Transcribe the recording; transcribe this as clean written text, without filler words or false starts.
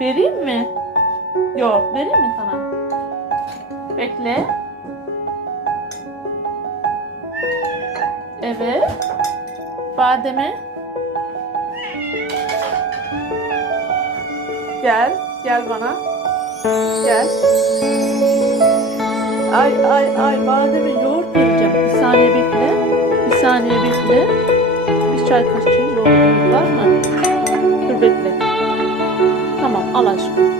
Vereyim mi? Yok, vereyim mi sana? Bekle. Evet. Bademe. Gel. Gel bana. Gel. Ay bademe yoğurt vereceğim. Bir saniye bekle. Bir saniye bekle. Bir çay kaşığı yoğurdumuz var mı? Dur bekle. Tamam al aşkım.